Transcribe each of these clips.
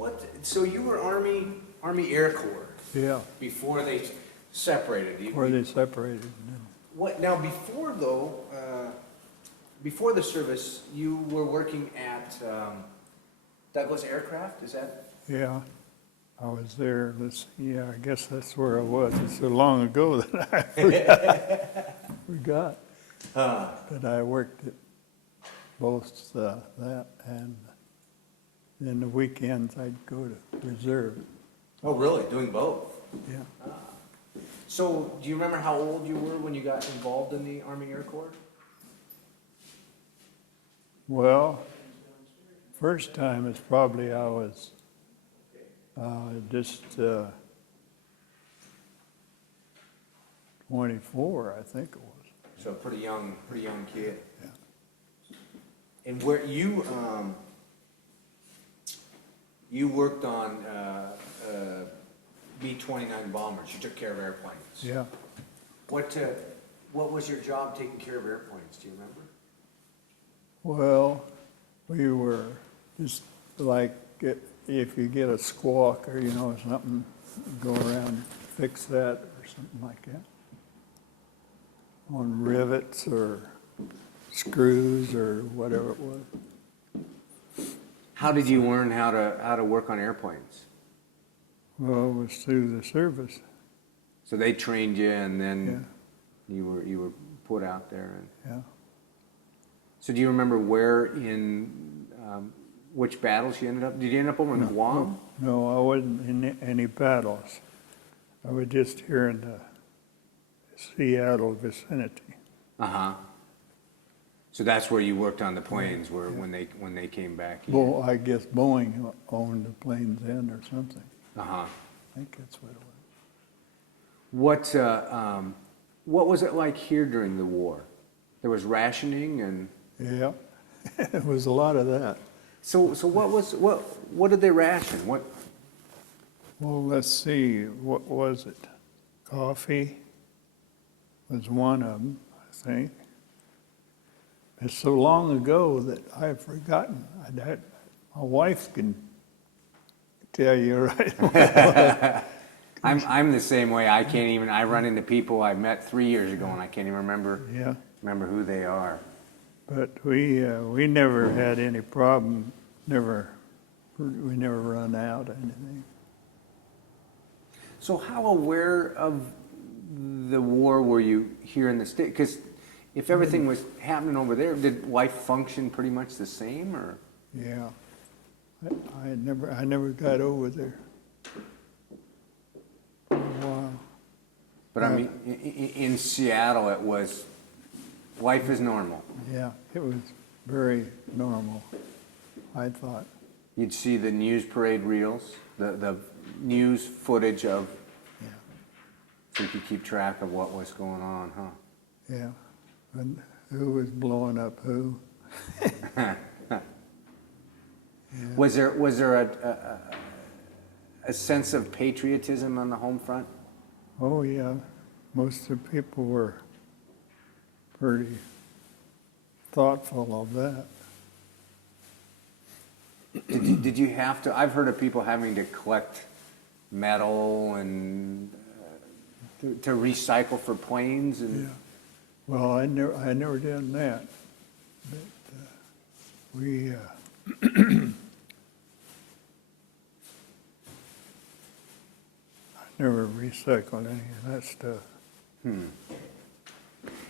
What? So you were Army Air Corps Yeah, before they separated. before they separated. What now? Before the service, you were working at Douglas Aircraft. Is that? Yeah, I was there. Yeah, I guess that's where I was. It's so long ago that I forgot that I worked at both that and then the weekends I'd go to reserve. Oh, really? Doing both? Yeah. So, do you remember how old you were when you got involved in the Army Air Corps? Well, first time is probably I was just 24, I think it was. So pretty young kid. Yeah. And where you worked on B-29 bombers. You took care of airplanes. Yeah. What was your job taking care of airplanes? Do you remember? Well, we were just like if you get a squawk or something, go around and fix that or something like that. On rivets or screws or whatever it was. How did you learn how to work on airplanes? Well, it was through the service. So they trained you, and then you were put out there. And Yeah. so do you remember where in which battles you ended up? Did you end up over in Guam? No, I wasn't in any battles. I was just here in the Seattle vicinity. Uh-huh. So that's where you worked on the planes, when they came back in. Well, I guess Boeing owned the planes then or something. Uh-huh. I think that's what it was. What was it like here during the war? There was rationing and Yeah, it was a lot of that. so what did they ration? What? Well, let's see, what was it? Coffee was one of them, I think. It's so long ago that I've forgotten. My wife can tell you right away. I'm the same way. I can't even. I run into people I met 3 years ago, and I can't even remember who they are. But we never had any problem. We never run out of anything. So how aware of the war were you here in the States? Because if everything was happening over there, did life function pretty much the same, or? Yeah, I never got over there for a while. But I mean, in Seattle, it was life is normal. Yeah, it was very normal, I thought. You'd see the news parade reels, the news footage of, so you could keep track of what was going on, huh? Yeah, and who was blowing up who? Was there a sense of patriotism on the home front? Oh yeah, most of the people were pretty thoughtful of that. Did you have to? I've heard of people having to collect metal and to recycle for planes and. Yeah. Well, I never done that, but we. I never recycled any of that stuff.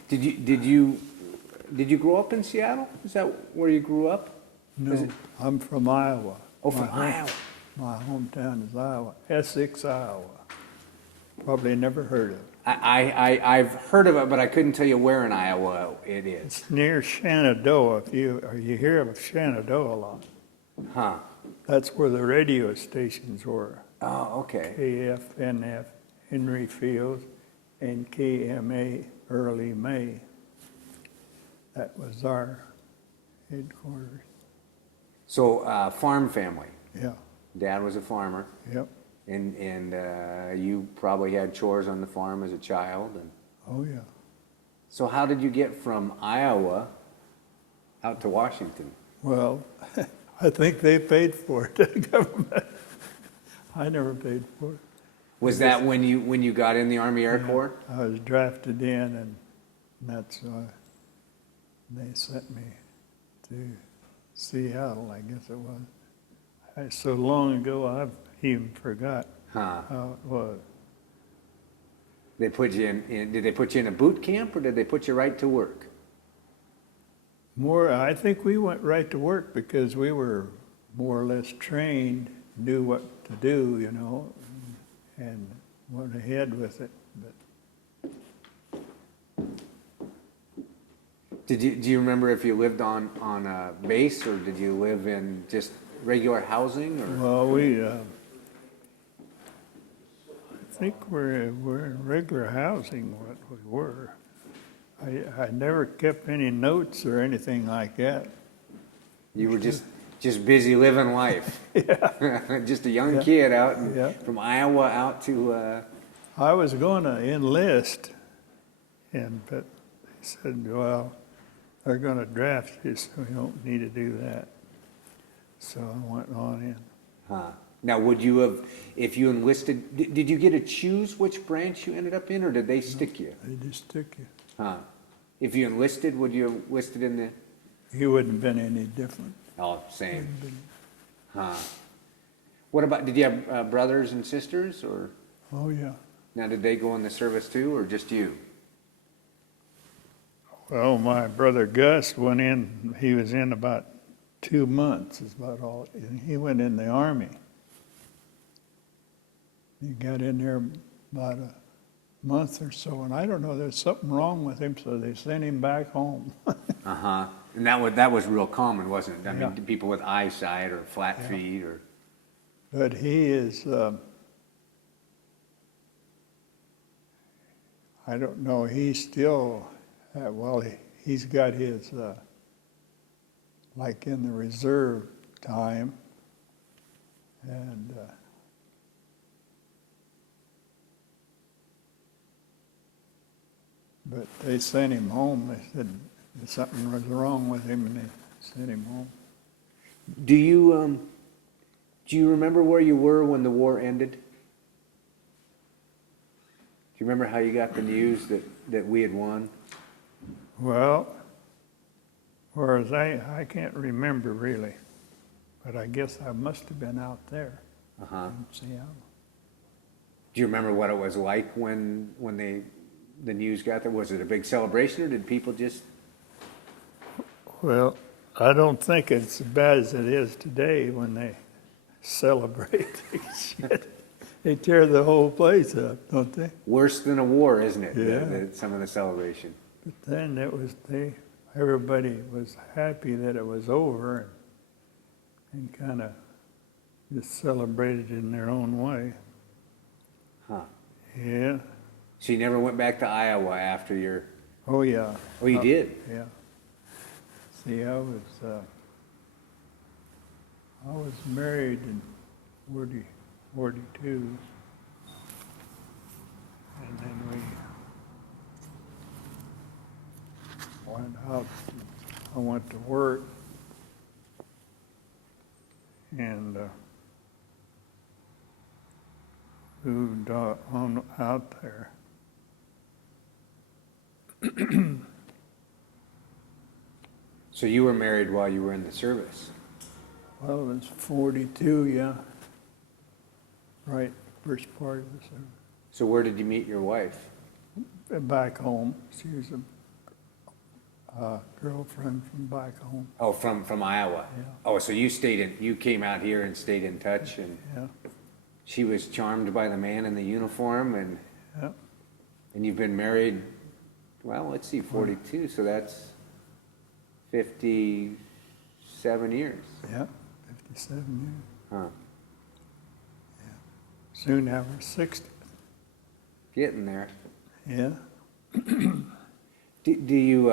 Did you grow up in Seattle? Is that where you grew up? No, I'm from Iowa. Oh, from Iowa. My hometown is Iowa, Essex, Iowa. Probably never heard of it. I've heard of it, but I couldn't tell you where in Iowa it is. It's near Shenandoah. You hear of Shenandoah a lot. Huh. That's where the radio stations were. Oh, okay. KFNF, Henry Fields, and KMA, Early May. That was our headquarters. So, farm family. Yeah. Dad was a farmer. Yep. And you probably had chores on the farm as a child. And Oh, yeah. so how did you get from Iowa out to Washington? Well, I think they paid for it, the government. I never paid for it. Was that when you got in the Army Air Yeah, Corps? I was drafted in, and that's why they sent me to Seattle, I guess it was. So long ago, I've even forgot Huh. how it was. They put you in, did they put you in a boot camp or did they put you right to work? I think we went right to work because we were more or less trained, knew what to do, you know, and went ahead with it. But Do you remember if you lived on a base or did you live in just regular housing or? well, I think we're in regular housing. What we were. I never kept any notes or anything like that. You were just busy living life. Yeah. Just a young Yeah. kid out Yeah. from Iowa out to. I was going to enlist, but they said, well, they're going to draft you, so you don't need to do that. So I went on in. Huh. Now, would you have, if you enlisted, did you get to choose which branch you ended up in, or did they stick you? They just took you. Huh. If you enlisted, would you have enlisted in the? You wouldn't have been any different. Oh, same. Huh. What about? Did you have brothers and sisters, or? Oh, yeah. Now, did they go in the service too, or just you? Well, my brother Gus went in, he was in about 2 months, is about all. And he went in the Army. He got in there about a month or so, and I don't know, there's something wrong with him, so they sent him back home. Uh-huh. And that was real common, wasn't it? I mean, Yeah. people with eyesight or flat Yeah. feet or. But he is, I don't know, he's still, he's got his, like in the reserve time, and but they sent him home. They said something was wrong with him, and they sent him home. Do you remember where you were when the war ended? Do you remember how you got the news that we had won? Well, whereas I can't remember really, but I guess I must have been out there Uh-huh. in Seattle. Do you remember what it was like when the news got there? Was it a big celebration or did people just? Well, I don't think it's as bad as it is today when they celebrate shit. They tear the whole place up, don't they? Worse than a war, isn't it? Yeah. Some of the celebration. But then everybody was happy that it was over and kind of just celebrated in their own way. Huh. Yeah. So you never went back to Iowa after your? Oh, yeah. Oh, you did? Yeah. See, I was married in 42, and then we went out. I went to work, and moved on out there. So you were married while you were in the service? Well, it was 42, yeah. Right, first part of the service. So where did you meet your wife? Back home. She was a girlfriend from back home. Oh, from Iowa? Yeah. Oh, so you came out here and stayed in touch and Yeah, she was charmed by the man in the uniform and yeah. you've been married, well, let's see, 42, so that's 57 years. Yeah, 57 years. Huh. Soon have her 60th. Getting there. Yeah. Do you,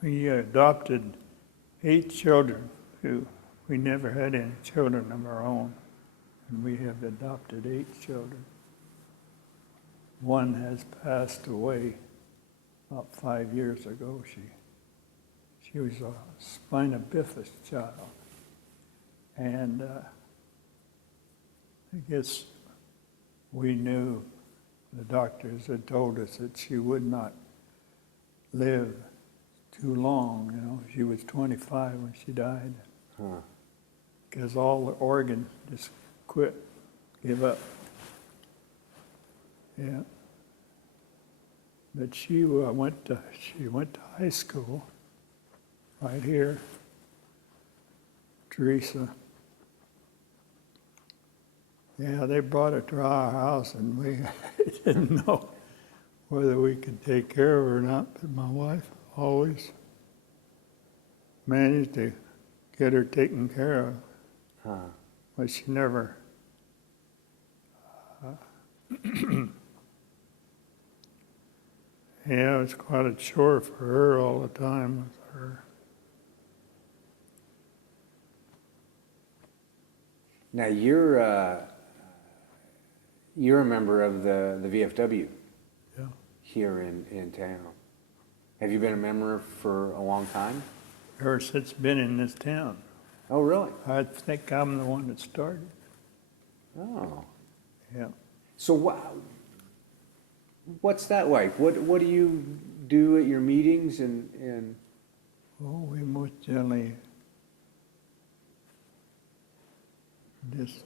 We adopted 8 children we never had any children of our own. And we have adopted 8 children. One has passed away about 5 years ago. She was a spina bifida child. And I guess we knew, the doctors had told us that she would not live too long, you know. She was 25 when she died. Huh. Because all the organs just quit, give up. Yeah. But she went to high school right here, Teresa. Yeah, they brought her to our house, and we didn't know whether we could take care of her or not, but my wife always managed to get her taken care of. Huh. But she never, yeah, it was quite a chore for her all the time with her. Now you're a member of the VFW Yeah. here in town. Have you been a member for a long time? Ever since been in this town. Oh, really? I think I'm the one that started. Oh. Yeah. So what's that like? What do you do at your meetings and Well, we most generally just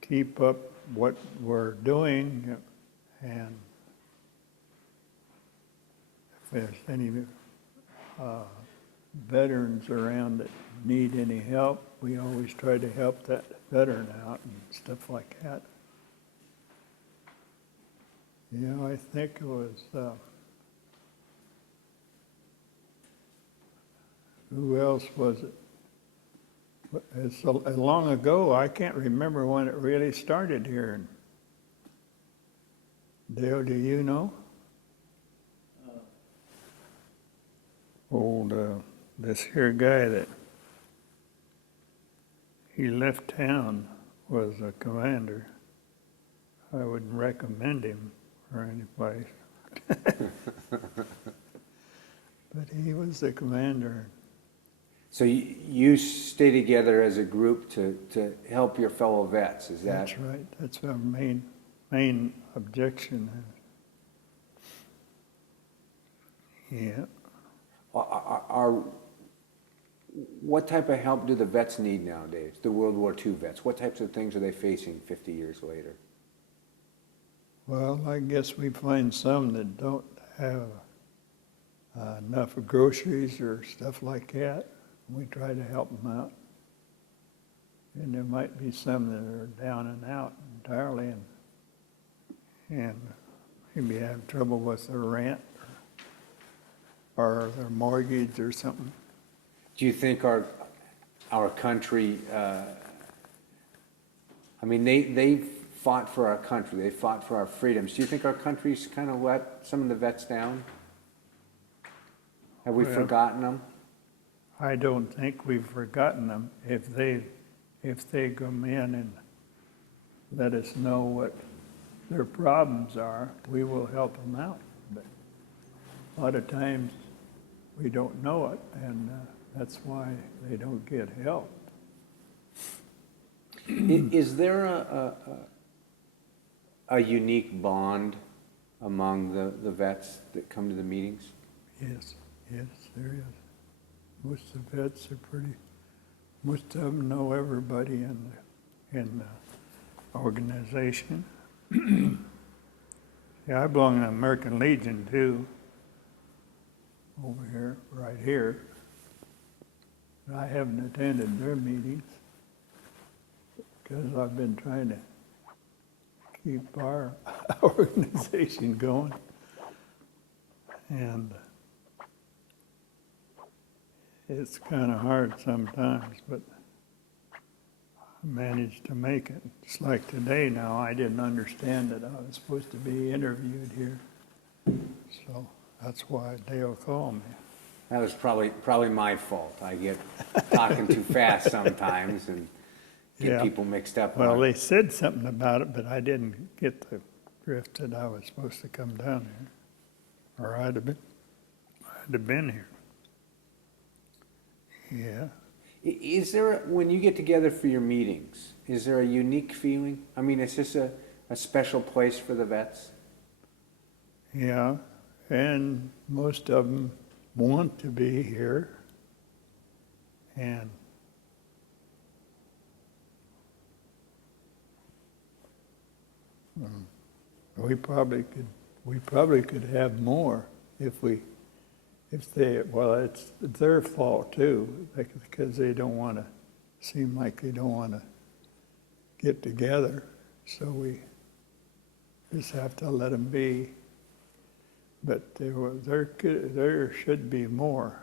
keep up what we're doing, and if there's any veterans around that need any help, we always try to help that veteran out and stuff like that. Yeah, I think it was, who else was it? It's so long ago, I can't remember when it really started here. Dale, do you know? This here guy that he left town was a commander. I wouldn't recommend him for anybody. But he was the commander. so you stay together as a group to help your fellow vets? Is that? That's right. That's our main objection. Yeah. What type of help do the vets need nowadays, the World War II vets? What types of things are they facing 50 years later? Well, I guess we find some that don't have enough groceries or stuff like that. We try to help them out. And there might be some that are down and out entirely and maybe have trouble with their rent or their mortgage or something. Do you think our country, I mean, they fought for our country, they fought for our freedoms. Do you think our country's kind of let some of the vets down? Have we forgotten them? I don't think we've forgotten them. If they come in and let us know what their problems are, we will help them out. But a lot of times we don't know it, and that's why they don't get help. Is there a unique bond among the vets that come to the meetings? Yes, there is. Most of the vets are most of them know everybody in the organization. Yeah, I belong to the American Legion too, over here, right here. But I haven't attended their meetings because I've been trying to keep our organization going. And it's kind of hard sometimes, but I managed to make it. It's like today now, I didn't understand that I was supposed to be interviewed here. So that's why Dale called me. That was probably my fault. I get talking too fast sometimes and get people mixed up. Well, they said something about it, but I didn't get the drift that I was supposed to come down here, or I'd have been here. Yeah. Is there, when you get together for your meetings, is there a unique feeling? I mean, is this a special place for the vets? Yeah, and most of them want to be here. And we probably could have more if they, well, it's their fault too, because they don't want to, seem like they don't want to get together. So we just have to let them be. But there should be more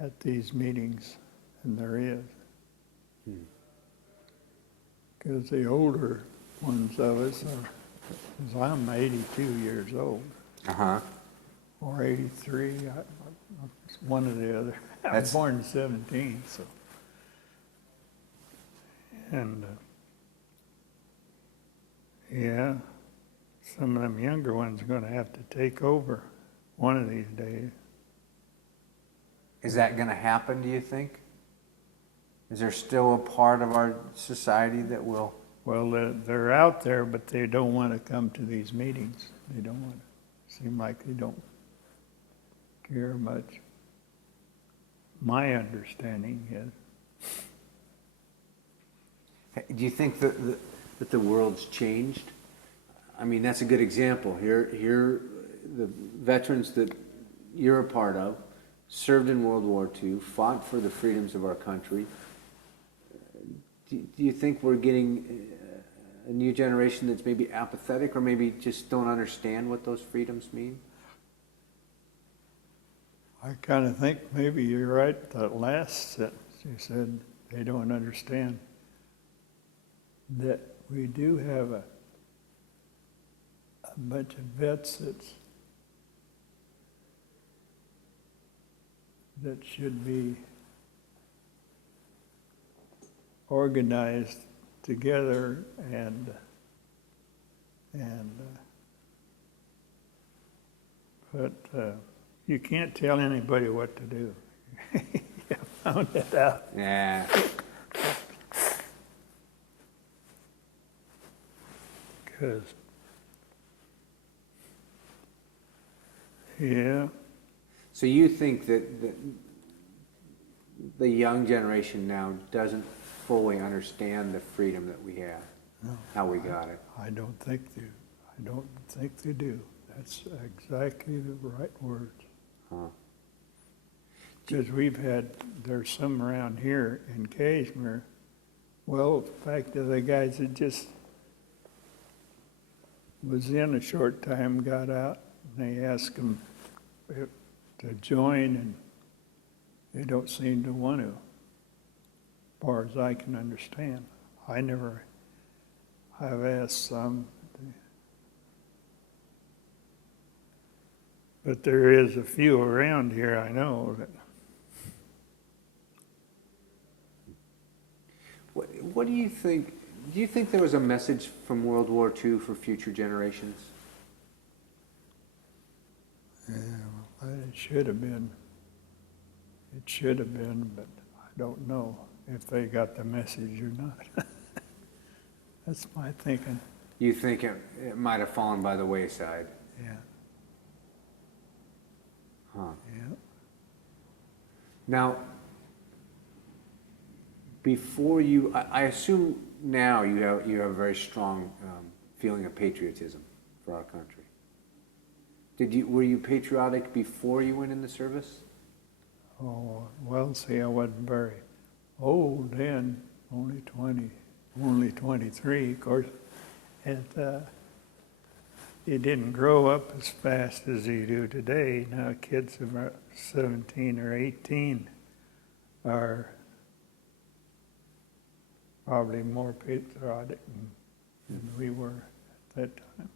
at these meetings than there is. Because the older ones of us are, because I'm 82 years old. Uh-huh. Or 83, one or the other. I was born in 17, so. And, yeah, some of them younger ones are going to have to take over one of these days. Is that going to happen, do you think? Is there still a part of our society that will? Well, they're out there, but they don't want to come to these meetings. They don't want to. Seem like they don't care much. My understanding is. Do you think that the world's changed? I mean, that's a good example. Here, the veterans that you're a part of served in World War II, fought for the freedoms of our country. Do you think we're getting a new generation that's maybe apathetic or maybe just don't understand what those freedoms mean? I kind of think maybe you're right, that last sentence you said, they don't understand that we do have a bunch of vets that should be organized together and but you can't tell anybody what to do. You found that out. Yeah. Because, yeah. So you think that the young generation now doesn't fully understand the freedom that we have, how we got it? I don't think they do. That's exactly the right words. Huh. Because there's some around here in Kashmir. Well, the fact of the guys that just was in a short time, got out, and they asked them to join, and they don't seem to want to, as far as I can understand. I've asked some, but there is a few around here I know that. What do you think? Do you think there was a message from World War II for future generations? Yeah, well, it should have been. It should have been, but I don't know if they got the message or not. That's my thinking. You think it might have fallen by the wayside? Yeah. Huh. Yeah. Now, before you, I assume now you have a very strong feeling of patriotism for our country. Were you patriotic before you went in the service? Oh, well, see, I wasn't very old then, only 23, of course. And you didn't grow up as fast as you do today. Now kids about 17 or 18 are probably more patriotic than we were at that time.